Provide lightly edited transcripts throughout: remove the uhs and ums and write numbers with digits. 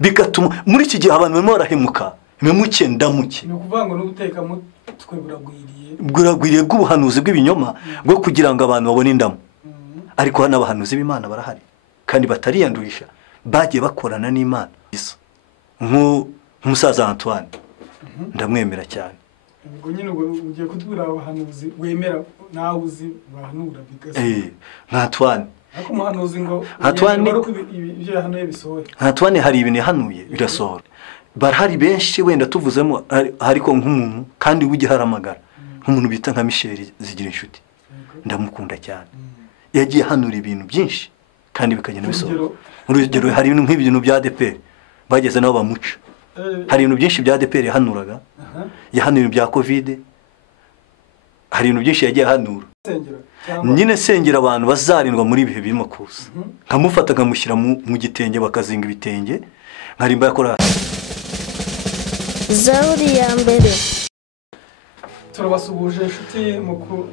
bigatuma muri iki gihe abantu barimo barahemuka memuke ndamuke ni ukuvuga ngo n'ubuteka mutwe buragwiriye bw'ubuhanuzi bw'ibinyoma bwo kugira ngo abantu babone indamu ariko hano abahanuzi b'Imana barahari kandi batariyandurisha bagiye bakorana n'Imana nk'umusaza Antoine ndamwemera cyane ubwo nyine ugiye kutubwira abahanuzi wemera nawe uzi bahanura bigasa Antoine ariko umuhanuzi ngo ibyo yahanuye bisohoye Antoine hari ibintu yahanuye birasohora barahari benshi wenda tuvuzemo ariko nk'umuntu kandi w'igiharamagara nk'umuntu bita nka Michel zigira inshuti ndamukunda cyane yagiye hanura ibintu byinshi kandi bikagenda bisohora urugero hari ibintu nk'ibintu bya ADPR bageze nabo bamuca hari ibintu byinshi bya ADPR yahanuraga yahanura bya covid hari ibintu byinshi yagiye hanura nyine sengera abantu bazarindwa muri ibihe birimo kuza nkamufata nkamushyira mu gitenge bakazinga ibitenge nkarimba yakora Zaburi ya mbere. Turabasuhuje inshuti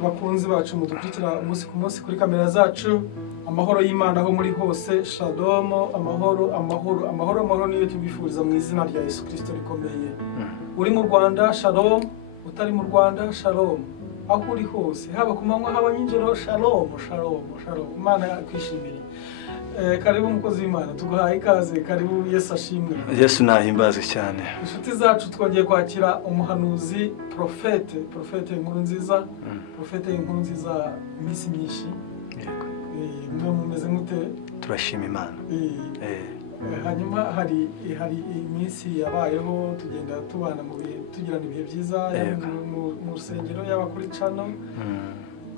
bakunzi bacu mudukurikira umunsi ku munsi kuri kamera zacu amahoro y'Imana aho muri hose shalom amahoro niyo tubifuriza mu izina rya Yesu Kristo rikomeye uri mu Rwanda shalom utari mu Rwanda shalom aho uri hose haba ku manywa haba nijoro shalom Imana yakwishimire karibu mukozi w'Imana tuguhaye ikaze karibu Yesu ashimwe Yesu nahimbaze cyane inshuti zacu twongeye kwakira umuhanuzi profete inkuru nziza iminsi myinshi yego mwe mumeze mute turashima Imana hanyuma hari iminsi yabayeho tugenda tubana mu bihe tugirana ibihe byiza mu rusengero yaba kuri channel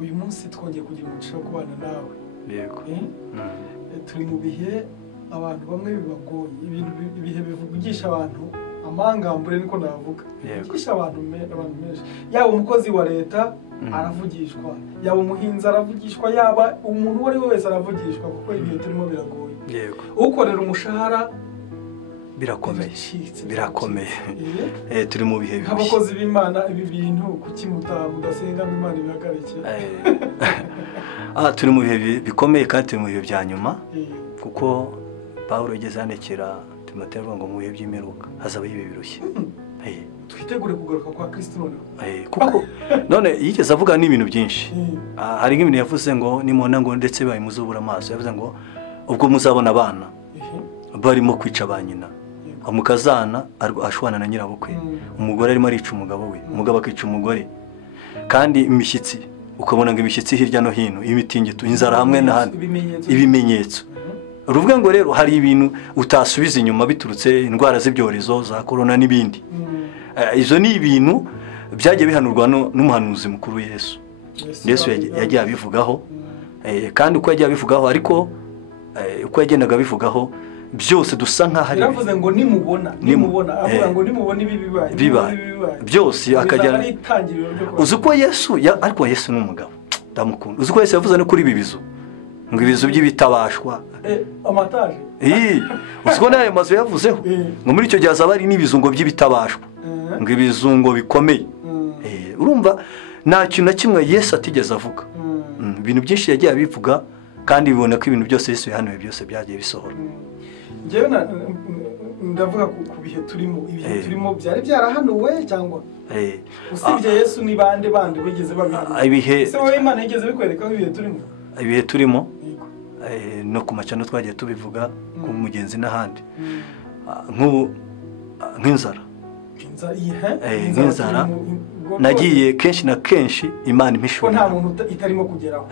uyu munsi twongeye kugira umugisha wo kubana nawe yego turi mu bihe abantu bamwe bibagoye ibihe bivugisha abantu amangambure niko navuga bivugisha abantu menshi yaba umukozi wa leta aravugishwa yaba umuhinzi aravugishwa yaba umuntu wari wese aravugishwa kuko ibihe turimo biragoye yego ukorera umushahara birakomeye turi mu bihe abakozi b'Imana ibi bintu kuki mudasenga Imana ibihagarike turi mu bihe bikomeye kandi turi mu bihe bya nyuma kuko Pawulo yageze yanekera Timoteyo ngo mu bihe by'imperuka hazaba ibihe birushye twitegure kugaruka kwa Kristo kuko none yigeze avuga n'ibintu byinshi hari nk'ibintu yavuze ngo nimubona ngo ndetse bayimuzubura amaso yavuze ngo ubwo muzabona abana barimo kwica ba nyina umukazana ashwana na nyirabukwe umugore arimo arica umugabo we umugabo akica umugore kandi imishyitsi ukabona ngo imishyitsi hirya no hino imitingito inzara hamwe na hano ibimenyetso ruvuga ngo rero hari ibintu utasubiza inyuma biturutse indwara z'ibyorezo za corona n'ibindi izo ni ibintu byagiye bihanurwa n'umuhanuzi mukuru Yesu yagiye abivugaho kandi uko yagiye abivugaho ariko uko yagendaga bivugaho byose dusa nkaho ari yavuze ngo nimubona avuga ngo nimubona ibi bibaye byose akajya uzi ko Yesu ariko Yesu n'umugabo ndamukunda uzi ko Yesu yavuze no kuri ibibizo ngo ibizo by'ibitabashwa amataje uzi ko nayo mazu yavuzeho ngo muri icyo gihe azaba ari n'ibizungo by'ibitabashwa ngo ibizungo bikomeye urumva nta kintu na kimwe Yesu atigeze avuga ibintu byinshi yagiye abivuga kandi bibona ko ibintu byose Yesu yahanuye byose byagiye bisohora njyewe ndavuga ku bihe turimo byari byarahanuwe cyangwa usibye Yesu ni bande bigeze babihanura ese wowe Imana yigeze bikwereka ibihe turimo no ku macano twagiye tubivuga ku mugenzi n'ahandi nk'inzara nagiye kenshi na kenshi Imana impishura ko nta muntu itarimo kugeraho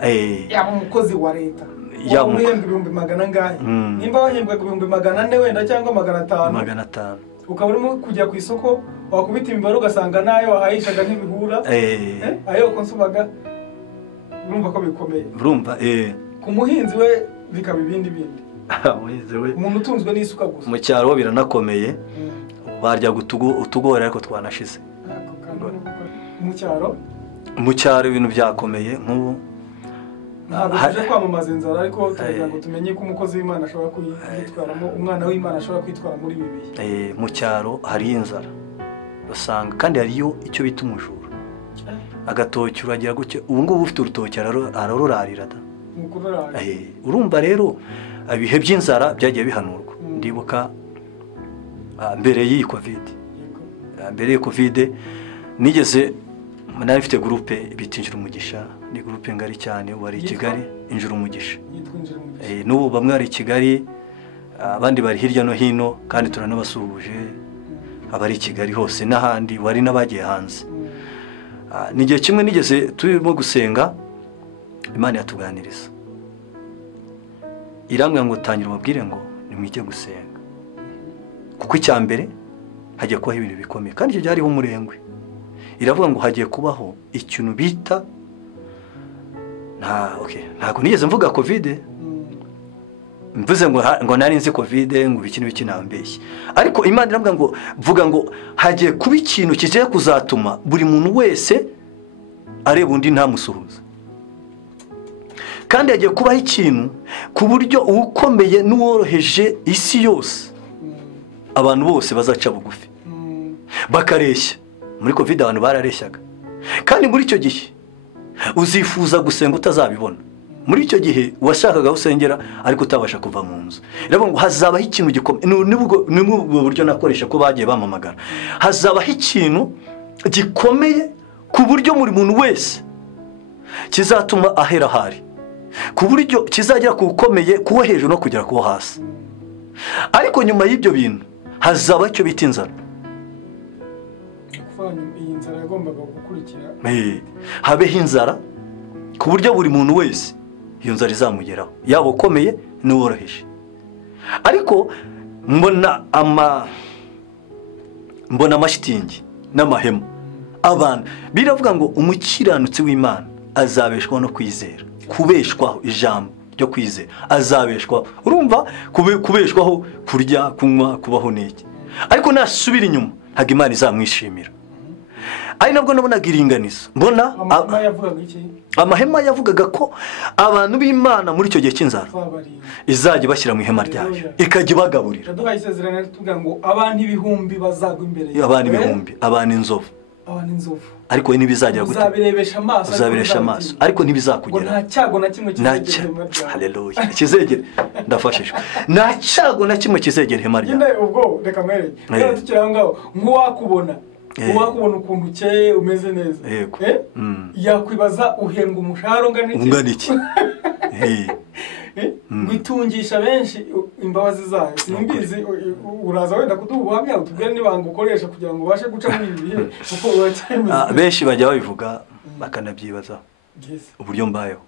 yaba umukozi wa leta uhembwa 200 ngahe nimba wahembwaga 400 wenda cyangwa 500 ukaba urimo kujya ku isoko wakubita imibare ugasanga nayo wahayishaga ntibihura ayo konsumaga urumva ko bikomeye urumva ku muhinzi we bikaba ibindi umuhinzi we umuntu utunzwe n'isuka gusa mu cyaro biranakomeye barya utugora ariko twanashize mu cyaro ibintu byakomeye nk'ubu ntabwo tuje kwamamaza inzara ariko tugira ngo tumenye ko umukozi w'Imana ashobora kwitwaramo umwana w'Imana ashobora kwitwara muri ibi bihe mu cyaro hari inzara basanga kandi hariyo icyo bita umujura agatoki uragira gutya ubu ngubu ufite urutoki ararurarira da urumva rero ibihe by'inzara byagiye bihanurwa ndibuka mbere y'iyi covid mbere y'iyi covid nigeze nari mfite groupe bita Injira Umugisha, ni groupe ngari cyane ubu ari i Kigali. Injira Umugisha n'ubu bamwe ari i Kigali, abandi bari hirya no hino, kandi turanabasuhuje abari i Kigali hose n'ahandi, wari n'abagiye hanze. Ni igihe kimwe nigeze turimo gusenga, Imana yatuganiriza irambwira ngo tangira umubwire ngo nimwige gusenga, kuko icya mbere hagiye kubaho ibintu bikomeye, kandi icyo gihe hariho umurengwe. Iravuga ngo hagiye kubaho ikintu bita ntabwo nigeze mvuga covid, mvuze ngo nari nzi covid ngo ikintu biki nambeshye, ariko Imana irambwira ngo vuga ngo hagiye kuba ikintu kigiye kuzatuma buri muntu wese areba undi ntamusuhuza, kandi hagiye kubaho ikintu ku buryo ukomeye n'uworoheje isi yose abantu bose bazaca bugufi bakareshya. Muri covid abantu barareshyaga, kandi muri icyo gihe uzifuza gusenga utazabibona. Muri icyo gihe washakaga usengera ariko utabasha kuva mu nzu. Rero ngo hazabaho ikintu gikomeye, n'ubwo buryo nakoresha ko bagiye bamamagara, hazabaho ikintu gikomeye ku buryo muri muntu wese kizatuma ahera hari, ku buryo kizagera ku gukomeye kuwo hejuru no kugera kuwo hasi. Ariko nyuma y'ibyo bintu hazaba icyo bita inzara. Iyi nzara yagombaga gukurikira, habeho inzara ku buryo buri muntu wese iyo nzara izamugeraho, yaba ukomeye n'uworoheje. Ariko mbona amashitingi n'amahema abantu biravuga ngo umukiranutsi w'Imana azabeshwaho no kwizera, kubeshwaho ijambo ryo kwizera, azabeshwaho. Urumva kubeshwaho kurya kunywa kubaho n'iki, ariko nasubira inyuma ntabwo Imana izamwishimira. Ari nabwo nabonaga iringaniza, mbona amahema yavugaga ko abantu b'Imana muri icyo gihe cy'inzara izajya bashyira mu ihema ryayo ikajya ibagaburira. Yaduhaye isezerano tuvuga ngo abantu ibihumbi bazagwa imbere yawe, abantu ibihumbi, abantu inzovu, ariko we ntibizagera gute, uzabiresha amaso ariko ntibizakugera. Nta cyago na kimwe kizegera. Haleluya, kizegera, ndafashishwa. Nta cyago na kimwe kizegera ihema ryawe. Nyine ubwo reka mere rero tukiraho ngaho nk'uwakubona uwakubona ukuntu ukeye umeze neza, yakwibaza uhenga umushahara ungana iki witungisha benshi imbabazi zayo. Simbizi uraza wenda kuduha ubuhamya utubwire n'ibanga ukoresha kugira ngo ubashe guca muri ibi bihe, kuko uracyemeza. Benshi bajya babivuga bakanabyibaza uburyo mbayeho.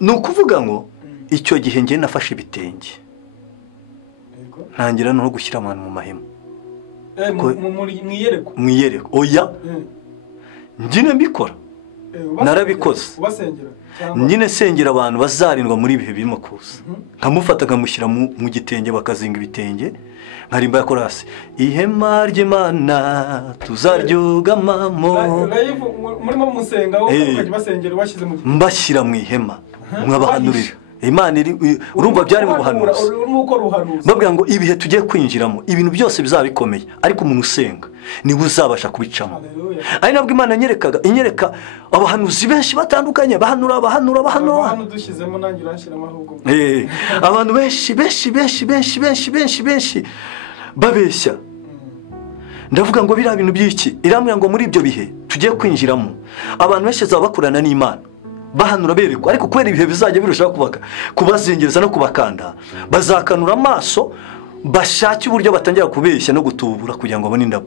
Ni ukuvuga ngo icyo gihe njye nafashe ibitenge ntangira no gushyira abantu mu mahema mwiyereko. Oya, njye mbikora, narabikoze. Nyine sengera abantu bazarindwa muri ibihe birimo kuza, nkamufata nkamushyira mu gitenge, bakazinga ibitenge, nkarimba ya korasi, ihema ry'Imana tuzaryugamamo. Murimo musenga wo ukajya basengera washyize mu gitenge, mbashyira mu ihema mwabahanurira. Imana urumva byari mu buhanuzi, babwira ngo ibihe tugiye kwinjiramo ibintu byose bizaba bikomeye, ariko umuntu usenga niwe uzabasha kubicamo. Ari nabwo Imana inyereka abahanuzi benshi batandukanye, bahanura dushyizemo nanjye urashyiramo ahubwo abantu benshi babeshya. Ndavuga ngo biriya bintu by'iki, irambwira ngo muri ibyo bihe tugiye kwinjiramo abantu benshi bazaba bakorana n'Imana, bahanura berekwa, ariko kubera ibihe bizajya birushaho kubazengereza no kubakanda, bazakanura amaso bashake uburyo batangira kubeshya no gutubura kugira ngo babone indabo.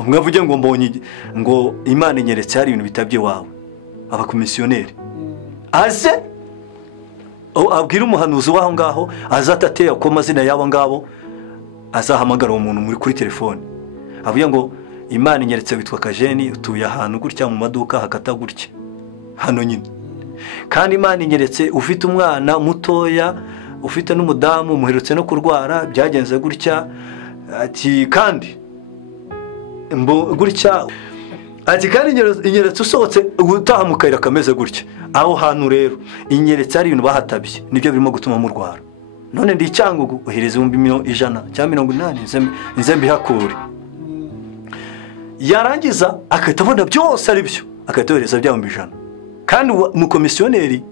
Umwe avuge ngo mbonye ngo Imana inyeretse hari ibintu bitabye wawe, abakomisiyoneri aze abwira umuhanuzi waho ngaho, azatateye ko amazina y'abo ngabo, azahamagara umuntu muri kuri telefone avuga ngo Imana inyeretse witwa Kajeni, utuye ahantu gutya mu maduka hakata gutya hano nyine, kandi Imana inyeretse ufite umwana mutoya, ufite n'umudamu muherutse no kurwara, byagenze gutya, ati kandi gutya, ati kandi inyeretse usohotse utaha mu kayira kameze gutya. Aho hantu rero inyeretse hari ibintu bahatabye, nibyo birimo gutuma murwara. None ndi Cyangugu, uhereza 100 cyangwa 80 nze mbihakure. Yarangiza akahita abona byose ari byo, akahita yohereza bya 100. Kandi umukomisiyoneri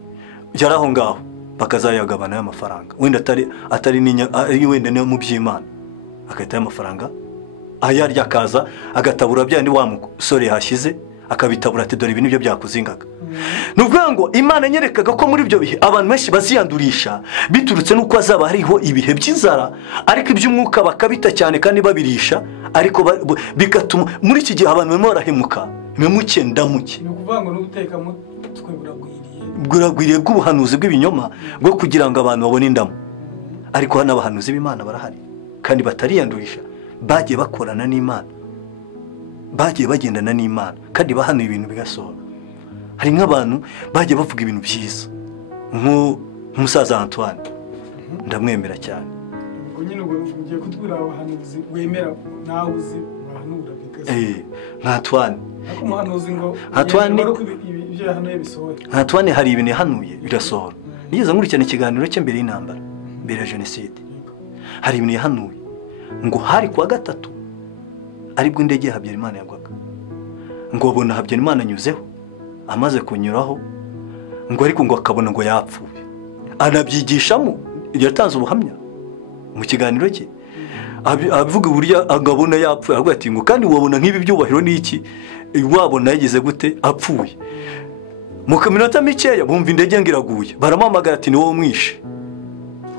yari aho ngaho bakazayagabana y'amafaranga wenda atari wenda niyo mu by'Imana akahita y'amafaranga ayarya akaza agatabura byandi wa musore yashyize akabitabura ati dore ibi nibyo byakuzingaga. Nuvuga ngo Imana nyerekaga ko muri ibyo bihe abantu benshi baziyandurisha biturutse nuko azaba hariho ibihe by'inzara ariko iby'umwuka bakabita cyane kandi babirisha ariko bigatuma muri iki gihe abantu barimo barahemuka memuke ndamuke. Ni ukuvuga ngo n'ubuteka mutwe buragwiriye bw'ubuhanuzi bw'ibinyoma bwo kugira ngo abantu babone indamu. Ariko hano abahanuzi b'Imana barahari kandi batariyandurisha bagiye bakorana n'Imana bagiye bagendana n'Imana kandi bahanuye ibintu bigasohora. Hari nk'abantu bagiye bavuga ibintu byiza nk'umusaza Antoine ndamwemera cyane. Ubwo nyine ugiye kutubwira abahanuzi wemera nawe uzi bahanura bikaze. Antoine ariko umuhanuzi ngo ibyo yahanuye bisohora. Antoine hari ibintu yahanuye birasohora. Nigeze nkurikirana ikiganiro cye mbere y'intambara mbere ya jenoside. Hari ibintu yahanuye ngo hari kuwa gatatu aribwo indege ya Habyarimana yagwaga ngo abona Habyarimana anyuzeho amaze kunyuraho ngo ariko ngo akabona ngo yapfuye anabyigishamo yatanze ubuhamya mu kiganiro cye avuga uburyo agabona yapfuye avuga ati ngo kandi wabona nk'ibi byubahiro n'iki wabona yagize gute apfuye mu kaminota mikeya bumva indege ngiraguye baramamagara ati ni wowe mwishe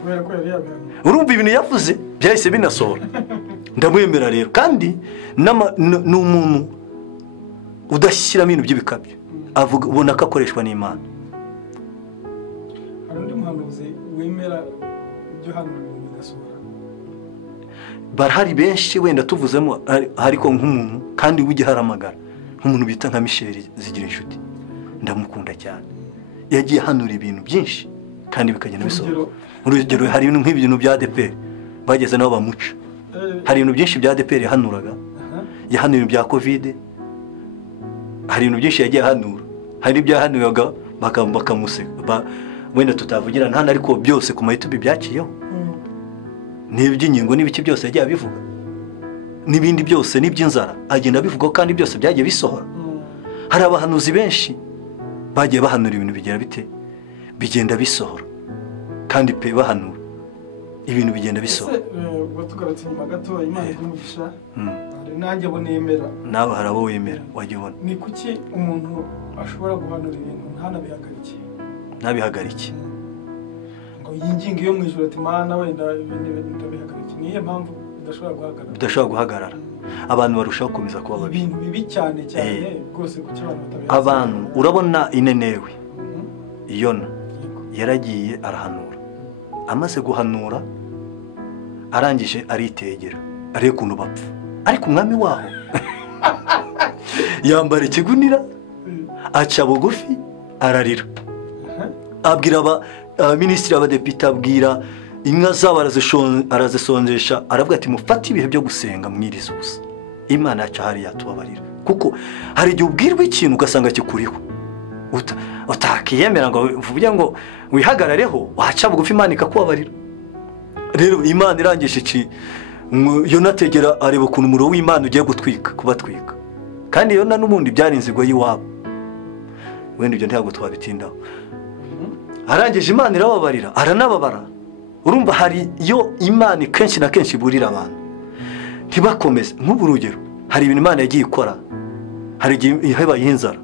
kubera ko yari yabihamya. Urumva ibintu yavuze byahise binasohora. Ndamwemera rero kandi n'umuntu udashyiramo ibintu by'ibikabyo avuga ubona ko akoreshwa n'Imana. Hari undi muhanuzi wemera ibyo hano bigasohora. Barahari benshi wenda tuvuzemo ariko nk'umuntu kandi w'igiharamagara nk'umuntu bita nka Michel Zigirinshuti ndamukunda cyane. Yagiye hanura ibintu byinshi kandi bikagenda bisohora. Urugero hari ibintu nk'ibintu bya ADPR bageze nabo bamuca. Hari ibintu byinshi bya ADPR yahanuraga. Yahanuye ibintu bya Covid. Hari ibintu byinshi yagiye hanura. Hari ibyahanuraga bakamuseka. Wenda tutavugirana hano ariko byose ku YouTube byaciyeho. N'iby'ingingo n'ibiki byose yagiye abivuga. N'ibindi byose n'iby'inzara agenda abivuga kandi byose byagiye bisohora. Hari abahanuzi benshi bagiye bahanura ibintu bigera bite bigenda bisohora kandi pe bahanura ibintu bigenda bisohora. Ubwo tugarutse nyuma gato Imana y'umugisha hari nanjye bonemera nawe harabo wemera wagibona. Ni kuki umuntu ashobora guhanura ibintu ntabihagarike ngo yinginge iyo mu ijuru ati Mana wenda ndabihagarike? Niyo mpamvu bidashobora guhagarara. Abantu barushaho gukomeza kuba babi. Ibintu bibi cyane rwose kuki abantu urabona Inenewe Yona yaragiye arahanura amaze guhanura arangije aritegera ariko ukuntu bapfa ariko umwami waho yambara ikigunira aca bugufi ararira abwira minisitiri abadepite abwira inka zabo arazisonjesha aravuga ati mufate ibihe byo gusenga mwiriza ubusa Imana yacu hari yatubabarira kuko hari igihe ubwirwa ikintu ugasanga kikuriho utakiyemera ngo uvuge ngo wihagarareho waca bugufi Imana ikakubabarira. Rero Imana irangije iki Yonategera areba ukuntu umuriro w'Imana ugiye kubatwika kandi Yona n'umundi byari inzigo y'iwabo wenda ibyo ntabwo twabitindaho. Arangije Imana irababarira aranababara. Urumva hari yo Imana kenshi na kenshi burira abantu ntibakomeze. Nk'ubu urugero hari ibintu Imana yagiye ikora hari igihe habaye inzara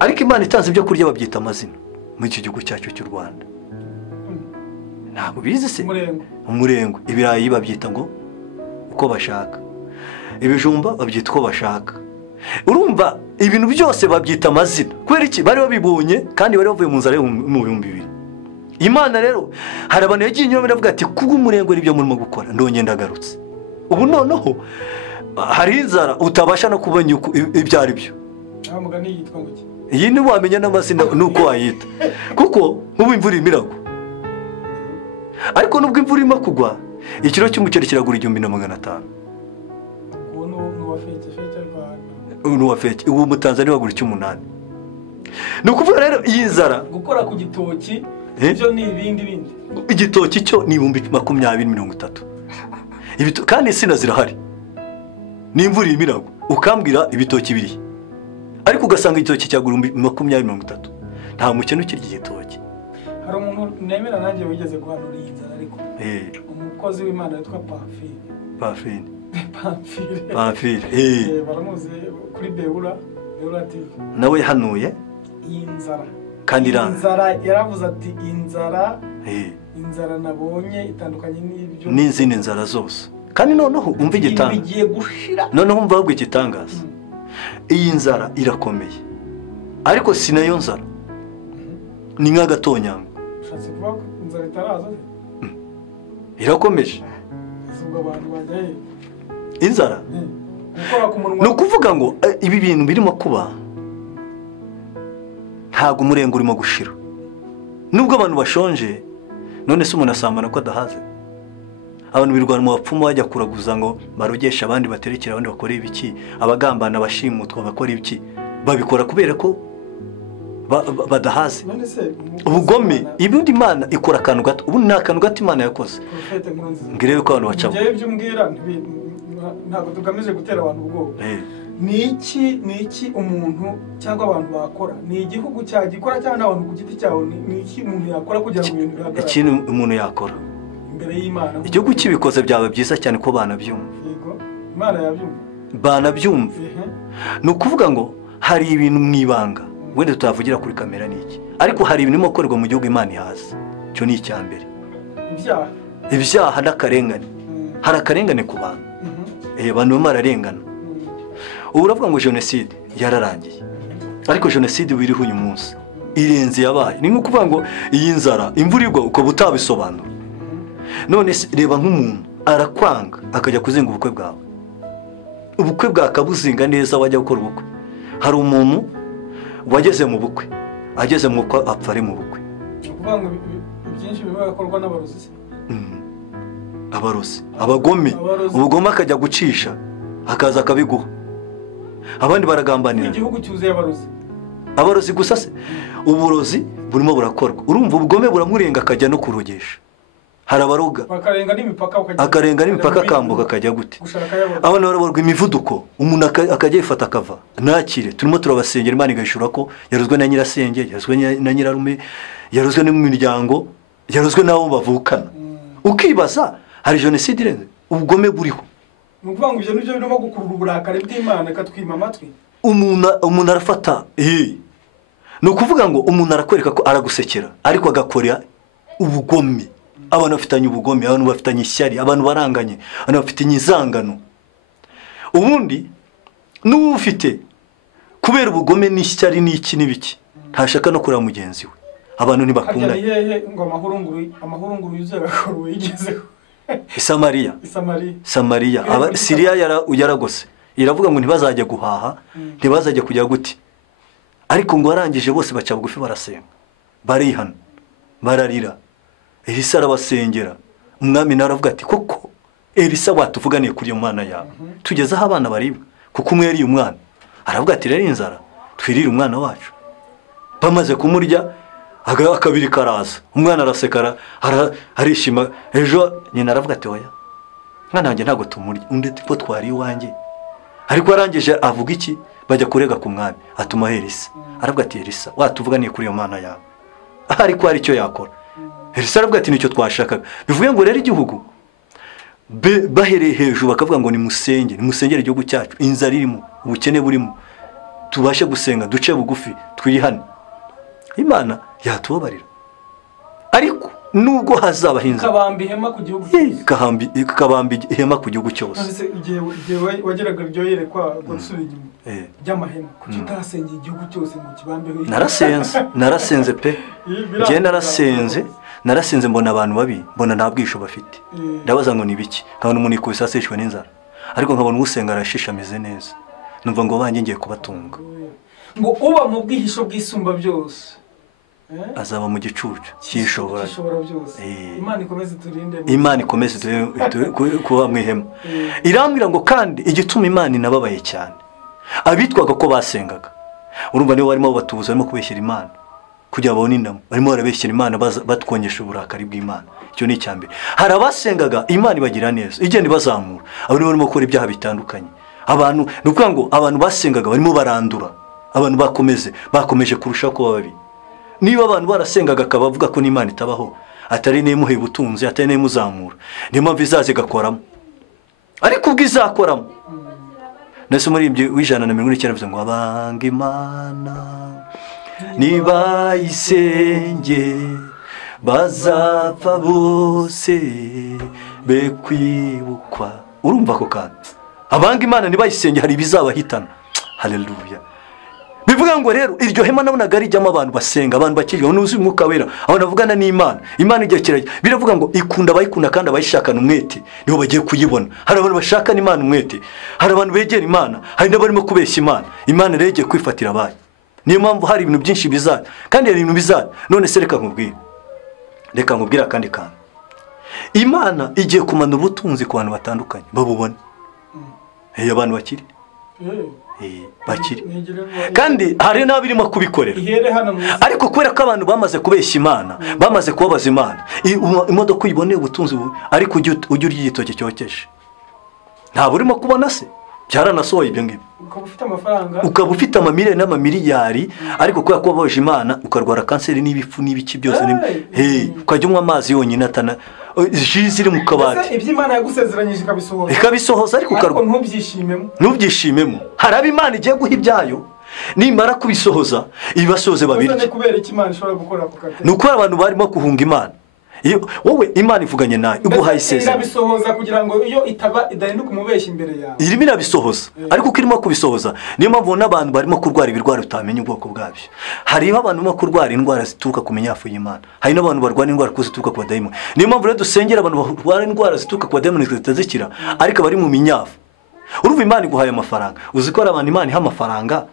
ariko Imana itanze ibyo kurya babyita amazina muri iki gihugu cyacu cy'u Rwanda. Ntabwo bizi se umurengo ibirayi babyita ngo uko bashaka ibijumba babyita uko bashaka. Urumva ibintu byose babyita amazina kubera iki bari babibonye kandi bari bavuye mu nzara mu 2000. Imana rero hari abantu yagiye inyuma iravuga ati kubw'umurengo n'ibyo murimo gukora ndonye ndagarutse. Ubu noneho hari inzara utabasha no kubona ibyo ari byo. Mugani yitwa ngo iki? Iyi ni wamenya n'amazina nuko wayita kuko nk'ubu imvura imiragwa ariko nubwo imvura irimo kugwa ikiro cy'umuceri kiragura 1500. Uwo feke uwo mu Tanzania bagura 8. Ni ukuvuga rero iyi nzara gukora ku gitoki ibyo ni ibindi igitoki cyo ni 20-30. Kandi insina zirahari n'imvura imiragwa ukambwira ibitoki biri ariko ugasanga igitoki cyagura 20-30. Nta mukene ukirya igitoki. hari umuntu nemera nanjye wigeze guhanura iyi nzara ariko umukozi w'Imana witwa Pamfile baramuzi kuri Beura TV nawe yahanuye iyi nzara kandi inzara yaravuze ati inzara nabonye itandukanye n'ibyo n'izindi nzara zose kandi noneho umva igitangaza bigiye gushira noneho umva ahubwo igitangaza iyi nzara irakomeye ariko si nayo nzara ni nk'agatonyanga ushatse kuvuga ko inzara itaraza irakomeje izuba abantu bajyaye inzara ni ukuvuga ngo ibi bintu birimo kuba ntabwo umurengo urimo gushira nubwo abantu bashonje none se umuntu asambana ko adahaze abantu birwana mu bapfumu bajya kuraguza ngo barogesha abandi baterekera abandi bakora ibiki abagambana bashimutwa bakora ibiki babikora kubera ko badahaze ubugome ibundi Imana ikora akantu gato ubu ni akantu gato Imana yakoze ngirebe ko abantu bacamo ibyo mbwira ntabwo tugamije gutera abantu ubwoba ni iki umuntu cyangwa abantu bakora ni igihugu cyagikora cyangwa n'abantu ku giti cyawo ni iki umuntu yakora kugira ngo ibintu bihagarare ikintu umuntu yakora imbere y'Imana igihugu kibikoze byaba byiza cyane ko banabyumva yego Imana yabyumva banabyumva ni ukuvuga ngo hari ibintu mwibanga wenda tutavugira kuri kamera niki ariko hari ibintu birimo gukorerwa mu gihugu Imana ihazi cyo ni icyambere ibyaha n'akarengane hari akarengane ku bantu abantu bararengana ubu uravuga ngo jenoside yararangiye ariko jenoside biriho uyu munsi irenze yabaye ni nko kuvuga ngo iyi nzara imvura igwa ukaba utabisobanura none reba nk'umuntu arakwanga akajya kuzinga ubukwe bwawe ubukwe bwakabuzinga neza wajya gukora ubukwe hari umuntu wageze mu bukwe ageze mu bukwe apfa ari mu bukwe kuvuga ngo byinshi bibakorwa n'abarozi abarozi abagome ubugome akajya gucisha akaza akabiguha abandi baragambanira igihugu cyuzuye abarozi gusa se uburozi burimo burakorwa urumva ubugome buramurenga akajya no kurogesha hari abaroga akarenga n'imipaka akambuka akajya gute abana baraborwa imivuduko umuntu akajya yifata akava nakire turimo turabasengera Imana igashura ko yarozwe na nyirasenge yarozwe na nyirarume yarozwe n'imiryango yarozwe n'abo bavukana ukibaza hari jenoside irenze ubugome buriho ni ukuvuga ngo ibyo nibyo birimo gukurura uburakari bw'Imana ikatwima amatwi umuntu arafata ni ukuvuga ngo umuntu arakwereka ko aragusekera ariko agakora ubugome abantu bafitanye ubugome abantu bafitanye ishyari abantu baranganye abantu bafitanye izangano ubundi n'ubu ufite kubera ubugome n'ishyari n'iki n'ibiki ntashaka no kureba mugenzi we abantu ntibakunda ngo amahurunguru yuzuye yigezeho Samariya Siriya yaragose iravuga ngo ntibazajya guhaha ntibazajya kujya guti ariko ngo warangije bose baca bugufi barasenga barihana bararira Elisa arabasengera umwami naravuga ati koko Elisa watuvuganiye kuri iyo mwana yawe tugeze aho abana baribwa kuko umwe yari umwana aravuga ati rero inzara twirire umwana wacu bamaze kumurya akabiri karaza umwana arasekara arishima ejo nyina aravuga ati oya mwana wanjye ntabwo tumurya undi tipo twari iwanjye ariko arangije avuga iki bajya kurega ku mwami atuma Elisa aravuga ati Elisa watuvuganiye kuri iyo mana yawe ariko hari icyo yakora Elisa aravuga ati nicyo twashakaga bivuye ngo rero igihugu bahereye hejuru bakavuga ngo nimusengere igihugu cyacu inzara irimo ubukene burimo tubashe gusenga duce bugufi twihane Imana yatubabarira ariko nubwo hazaba hinza kabamba ihema ku gihugu kabamba ihema ku gihugu cyose igihe wageraga ryo yerekwa gusubira inyuma by'amahema kuki utasengeye igihugu cyose mu kibambeho narasenze pe ngiye narasenze mbona abantu babi mbona nta bwisho bafite ndabaza ngo ni biki nkabona umuntu ikubise aseshwe n'inzara ariko nkabona usenga arashisha ameze neza numva ngo banjye ngiye kubatunga ngo uba mu bwihisho bw'isumba byose azaba mu gicucu cyishobora byose Imana ikomeze kuba mu ihema irambwira ngo kandi igituma Imana inababaye cyane abitwaga ko basengaga urumva nibo barimo batubuza barimo kubeshyira Imana kugira babone indamo barimo barabeshyira Imana batwongesha uburakari bw'Imana icyo ni icyambere hari abasengaga Imana ibagira neza igenda ibazamura abo nibo barimo gukora ibyaha bitandukanye abantu ni ukuvuga ngo abantu basengaga barimo barandura abantu bakomeje kurushaho kuba babi niba abantu barasengaga akaba avuga ko n'Imana itabaho, atari n'imuhe ubutunzi, atari n'imuzamura, niyo mpamvu izaze igakoramo. Ariko ubwo izakoramo nese muri ibyo wijana na 19 bivuze ngo abanga Imana nibayisenge bazapfa bose be kwibukwa. Urumva ko kandi abanga Imana nibayisenge hari bizabahitana. Haleluya. Bivuga ngo rero iryo hema nabonaga rijyamo abantu basenga, abantu bakirwa n'uzi Umwuka Wera, aho navugana n'Imana. Imana igiye kirajya biravuga ngo ikunda abayikunda kandi abayishakana umwete niho bagiye kuyibona. Hari abantu bashakana Imana umwete, hari abantu begera Imana, hari n'abarimo kubeshya Imana. Imana rege kwifatira abaye. Niyo mpamvu hari ibintu byinshi bizaza kandi hari ibintu bizaza. None se reka nkubwira kandi kandi Imana igiye kumanura ubutunzi ku bantu batandukanye babubona. Abantu bakiri bakiri kandi hari n'abirimo kubikorera, ariko kubera ko abantu bamaze kubeshya Imana, bamaze kubabaza Imana, imodoka uyiboneye ubutunzi ariko ujya urya igitoki cyokeje, ntabwo urimo kubona se byaranasohoye ibyo ngibyo. Ukaba ufite amamiliyoni n'amamiliyari, ariko kubera ko wabaje Imana ukarwara kanseri n'ibifu n'ibiki byose, ukajya unywa amazi yonyine atana ziri mu kabati. Ibyo Imana yagusezeranyije ikabisohoza, ariko ntubyishimemo. Hari abo Imana igiye guha ibyayo, nimara kubisohoza ibibasoze babiri. Nuko abantu barimo guhunga Imana. Wowe Imana ivuganye nawe uguhaye isezerano, irabisohoza kugira ngo iyo itaba idahinduka umubeshyi imbere yawe. Irimo irabisohoza, ariko kirimo kubisohoza. Niyo mpamvu n'abantu barimo kurwara ibirwara utamenya ubwoko bwabyo. Hariho abantu barimo kurwara indwara zituruka ku minyafu y'Imana, hari n'abantu barwara indwara zituruka ku badayimoni. Niyo mpamvu rero dusengera abantu barwara indwara zituruka ku badayimoni zitazikira, ariko bari mu minyafu. Urumva Imana iguhaye amafaranga, uzi ko abantu Imana iha amafaranga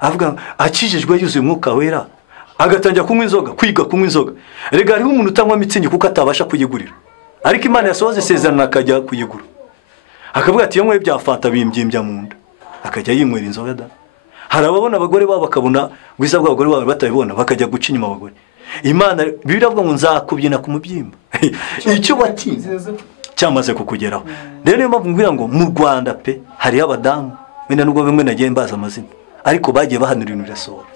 avuga akijijwe yuzuye Umwuka Wera, agatangira kunywa inzoga, kwiga kunywa inzoga. Rega hariho umuntu utanywa mitsingi kuko atabasha kuyigurira, ariko Imana yasohoze isezerano akajya kuyigura, akavuga ati iyo nkwe bya fanta bimbyimya mu nda, akajya yinywera inzoga da. Hari ababona abagore babo bakabona bwiza bw'abagore babo batabibona, bakajya guca inyuma abagore. Imana biravuga ngo nzakubyina ku mubyimba. Icyo watinze cyamaze kukugeraho. Rero niyo mpamvu ngira ngo mu Rwanda pe hari abadamu wenda nubwo bimwe nagiye mbaza amazina, ariko bagiye bahanura ibintu birasohora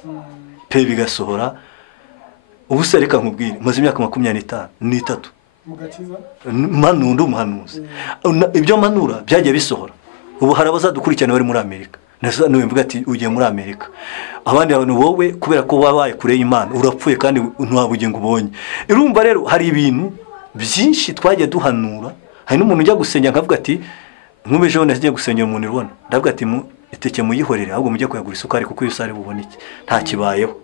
pe bigasohora. Ubu se reka nkubwire, maze imyaka 23 mugakiza manundo umuhanuzi, ibyo manura byagiye bisohora. Ubu hari abazadukurikirana bari muri Amerika, nasa no mvuga ati ugiye muri Amerika, abandi abantu wowe kubera ko wabaye kure y'Imana urapfuye kandi ntuwabugingo ubonye. Urumva rero hari ibintu byinshi twagiye duhanura. Hari n'umuntu ujya gusenya akavuga ati nk'ubeje wone agiye gusengera umuntu irubona, ndavuga ati iteke muyihorere ahubwo mujye kuyagura isukari kuko iyo sare buboneke nta kibayeho.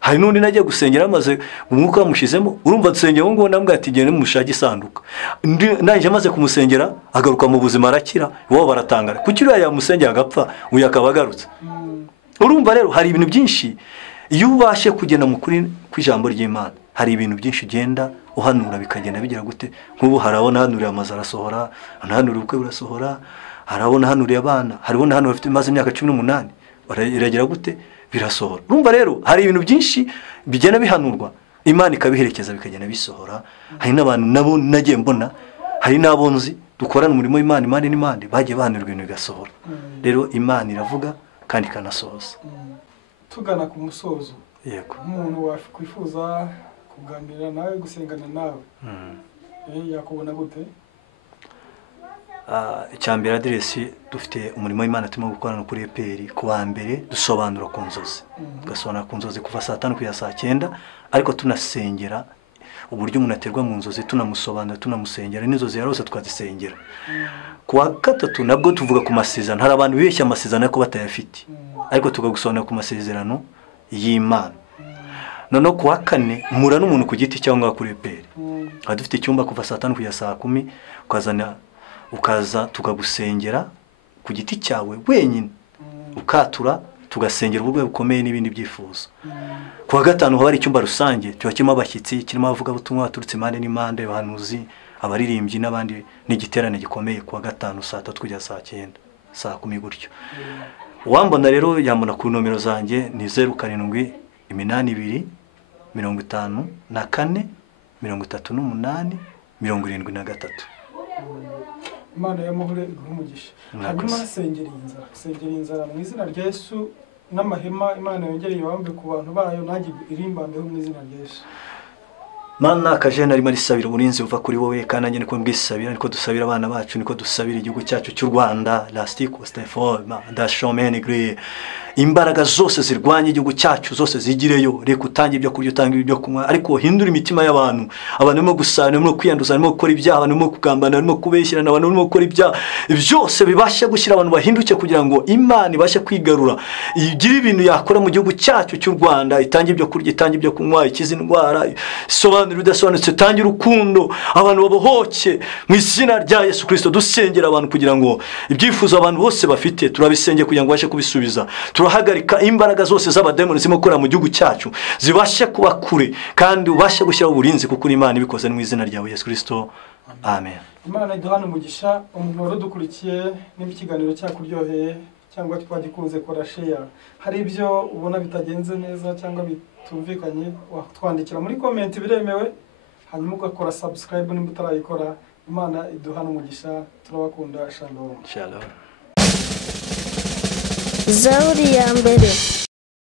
Hari n'undi nagiye gusengera amaze umwuka wamushizemo, urumva dusengera ngo ndambwa ati gene mushage isanduka, nanje amaze kumusengera agaruka mu buzima arakira, bo baratangara kuki uriya yamusengera agapfa uyu akabagarutse. Urumva rero hari ibintu byinshi iyo ubashe kugenda mu kuri kw'ijambo ry'Imana, hari ibintu byinshi ugenda uhanura bikagenda bigira gute. Nk'ubu harabona hanuriye amazi arasohora, hanuriye ubukwe burasohora, harabona hanuriye abana, harabona hano bafite maze imyaka 18 baragira gute birasohora. Urumva rero hari ibintu byinshi bigenda bihanurwa, Imana ikabiherekeza bikagenda bisohora. Hari n'abantu nabo nagiye mbona, hari n'abonzi dukorana umurimo w'Imana Imana n'Imana bagiye bahanurwa ibintu bigasohora. Rero Imana iravuga kandi kanasohoza. Tugana ku musozo, yego umuntu wakwifuza kuganira nawe gusengana nawe yakubona gute? Icyambere aderesi dufite umurimo w'Imana turimo gukorana kuri EPR ku wa mbere, dusobanura ku nzozi, tugasobanura ku nzozi kuva saa 5 kugeza saa 9, ariko tunasengera uburyo umuntu aterwa mu nzozi, tunamusobanura tunamusengera n'inzozi yarose twazisengera. Ku wa gatatu nabwo tuvuga ku masezerano. Hari abantu bibeshya amasezerano ko batayafite, ariko tugagusobanura ku masezerano y'Imana. None ku wa kane mura n'umuntu ku giti cyangwa kuri EPR, dufite icyumba kuva saa 5 kugeza saa 10, ukaza tukagusengera ku giti cyawe wenyine, ukatura tugasengera uburwayi bukomeye n'ibindi byifuzo. Ku wa gatanu hari icyumba rusange cyakimo abashyitsi, kirimo abavuga butumwa baturutse impande n'impande, abahanuzi, abaririmbyi n'abandi, n'igiterane gikomeye ku wa gatanu saa 3 kugeza saa 9 saa 10 gutyo. Wambona rero yambona ku nomero zanjye ni 07 82 54 38 73. Imana y'amahoro iguhe umugisha. Hanyuma sengera inzara mu izina rya Yesu n'amahema Imana yongereye ibambe ku bantu bayo nanjye irimbambeho mu izina rya Yesu. Mana akajene arimo arisabira uburinzi buva kuri wowe kandi nanjye niko mbwisabira niko dusabira abana bacu niko dusabira igihugu cyacu cy'u Rwanda Lastico Stephoma Dashomene Gre imbaraga zose zirwanya igihugu cyacu zose zigireyo reka utange ibyo kurya utanga ibyo kunywa ariko hindura imitima y'abantu abantu barimo gusana barimo kwiyanduza barimo gukora ibyaha barimo kugambana barimo kubeshyirana abantu barimo gukora ibyaha byose bibashe gushyira abantu bahinduke kugira ngo Imana ibashe kwigarura igire ibintu yakora mu gihugu cyacu cy'u Rwanda itange ibyo kurya itange ibyo kunywa ikiza indwara sobanura bidasobanutse tange urukundo abantu babohoke mu izina rya Yesu Kristo dusengera abantu kugira ngo ibyifuzo abantu bose bafite turabisenge kugira ngo bashe kubisubiza turahagarika imbaraga zose z'abademoni zimo gukora mu gihugu cyacu zibashe kuba kure kandi ubashe gushyiraho uburinzi kuko Imana ibikoze mu izina rya Yesu Kristo amen. Imana iduhane umugisha umuntu wari dukurikiye n'ikiganiro cyakuryoheye cyangwa twagikunze kora share hari ibyo ubona bitagenze neza cyangwa bitumvikanye watwandikira muri comment biremewe hanyuma ugakora subscribe nimba utarayikora. Imana iduhane umugisha turabakunda shalom Shalom. Zaburi ya mbere.